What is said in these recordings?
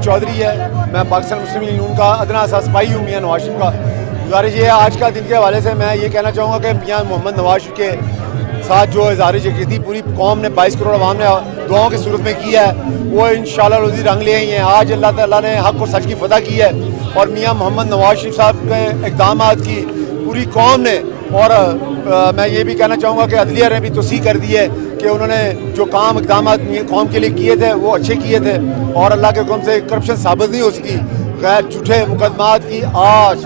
नसीरुद्दीन चौधरी है। मैं पाकिस्तान मुस्लिम लीग नून का अदना सा सिपाही हूँ मियाँ नवाज शरीफ का। गुजारिश ये है आज का दिन के हवाले से मैं ये कहना चाहूँगा कि मियाँ मोहम्मद नवाज शरीफ के साथ जो इज़हार यकजहती पूरी कौम ने 22 करोड़ आवाम ने दुआओं की सूरत में की है, वो इंशाअल्लाह रोज़ी रंग ले आई हैं। आज अल्लाह ताला ने हक़ और सच की फतह की है और मियाँ मोहम्मद नवाज शरीफ साहब के इक़दाम की पूरी कौम ने और मैं ये भी कहना चाहूँगा कि अदलिया ने भी तोसीह कर दी है कि उन्होंने जो काम इक़दाम कौम के लिए किए थे वो अच्छे किए थे और अल्लाह के हुक्म से करप्शन साबित नहीं हो सकी। गैर झूठे मुकदमात की आज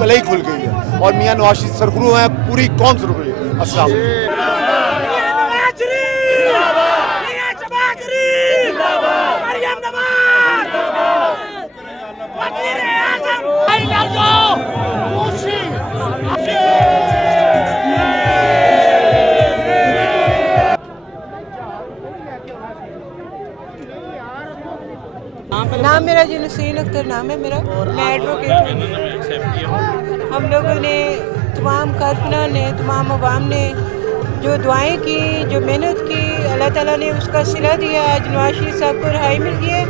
कलई खुल गई है और मियाँ नवाज शरीफ सरखरू हैं, पूरी कौम सरखरू है। अस्सलाम नाम मेरा जी नसीन अख्तर नाम है मेरा। मैं एडवोकेट हूँ। हम लोगों ने तमाम कारकुनान ने तमाम अवाम ने जो दुआएं की, जो मेहनत की, अल्लाह ताला ने उसका सिला दिया। आज नवाज शरीफ साहब को रिहाई मिल गई है।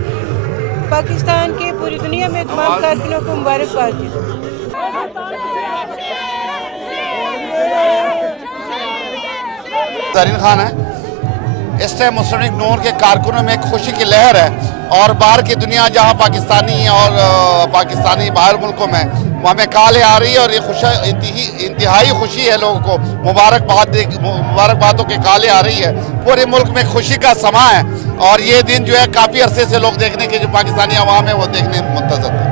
पाकिस्तान की पूरी दुनिया में तमाम कारकुनों को मुबारकबाद दी। ज़रीन खान है। इस टाइम मुस्लिम लीग नून के कारकुनों में एक खुशी की लहर है और बाहर की दुनिया जहां पाकिस्तानी और पाकिस्तानी बाहर मुल्कों में हमें कालें आ रही है और ये इंतहाई खुशी है। लोगों को मुबारकबादों के कालें आ रही है। पूरे मुल्क में खुशी का समा है और ये दिन जो है काफ़ी अरसे से लोग देखने के, जो पाकिस्तानी अवाम है वो देखने मुंतज़र थे।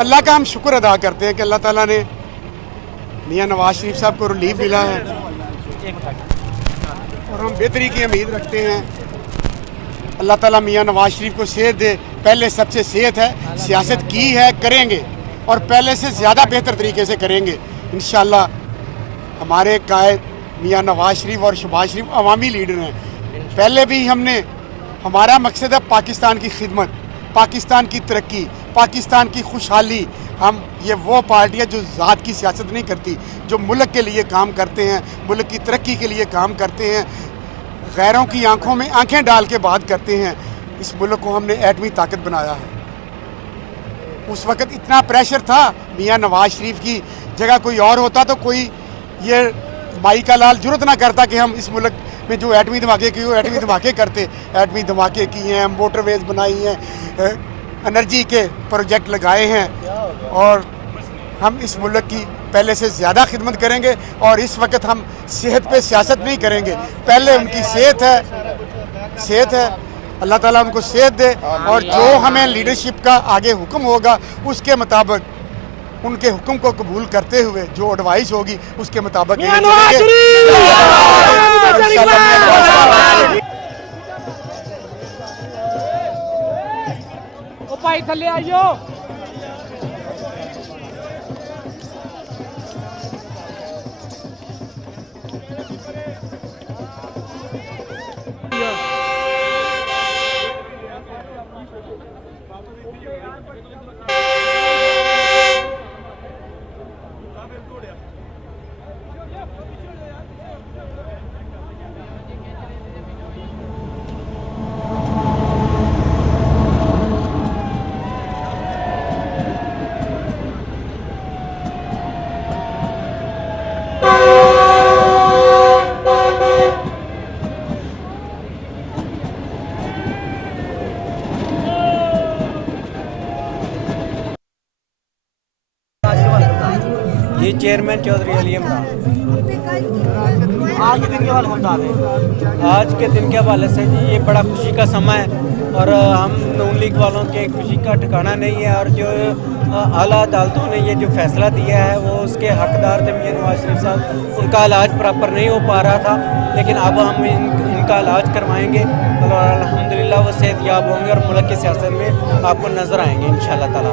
अल्लाह का हम शुक्र अदा करते हैं कि अल्लाह ताला ने मियाँ नवाज शरीफ साहब को रिलीफ मिला है और हम बेहतरी की उम्मीद रखते हैं। अल्लाह ताला मियाँ नवाज शरीफ को सेहत दे। पहले सबसे सेहत है, सियासत की है, करेंगे और पहले से ज़्यादा बेहतर तरीके से करेंगे इंशाअल्लाह। हमारे कायद मियाँ नवाज शरीफ और शहबाज शरीफ अवामी लीडर हैं। पहले भी हमारा मकसद है पाकिस्तान की खिदमत, पाकिस्तान की तरक्की, पाकिस्तान की खुशहाली। हम ये वो पार्टी है जो ज़ात की सियासत नहीं करती, जो मुल्क के लिए काम करते हैं, मुल्क की तरक्की के लिए काम करते हैं, गैरों की आंखों में आंखें डाल के बात करते हैं। इस मुल्क को हमने एटमी ताकत बनाया है। उस वक़्त इतना प्रेशर था, मियाँ नवाज शरीफ की जगह कोई और होता तो कोई ये माई का लाल जुर्रत ना करता कि हम इस मुल्क में जो एटमी धमाके किए वो एटमी धमाके करते। एटमी धमाके किए हैं, मोटरवेज बनाई हैं, एनर्जी के प्रोजेक्ट लगाए हैं और हम इस मुल्क की पहले से ज़्यादा खिदमत करेंगे। और इस वक्त हम सेहत पे सियासत नहीं करेंगे, पहले उनकी सेहत है। अल्लाह ताला उनको सेहत दे और जो हमें लीडरशिप का आगे हुक्म होगा उसके मुताबिक, उनके हुक्म को कबूल करते हुए जो एडवाइस होगी उसके मुताबिक भाई थले आइयो। जी चेयरमैन चौधरी अली इमरान। आज के दिन के हवाले से आज के दिन के हवाले से जी ये बड़ा खुशी का समय है और हम नून लीग वालों के खुशी का ठिकाना नहीं है। और जो आला अदालतों ने ये जो फैसला दिया है वो उसके हकदार थे मियाँ नवाज शरीफ साहब। उनका इलाज प्रॉपर नहीं हो पा रहा था, लेकिन अब हम इनका इलाज करवाएंगे और अल्हम्दुलिल्लाह वो सेहतयाब होंगे और मुल्क की सियासत में आपको नज़र आएंगे इंशाअल्लाह ताला।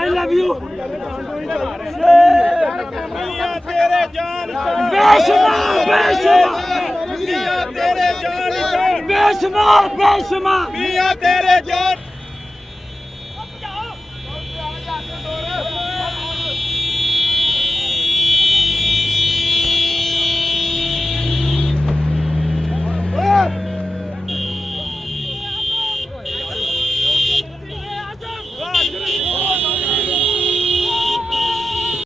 आई लव यू मियां तेरे जान बेशुमार बेशुमार मियां तेरे जान बेशुमार बेशुमार मियां तेरे जान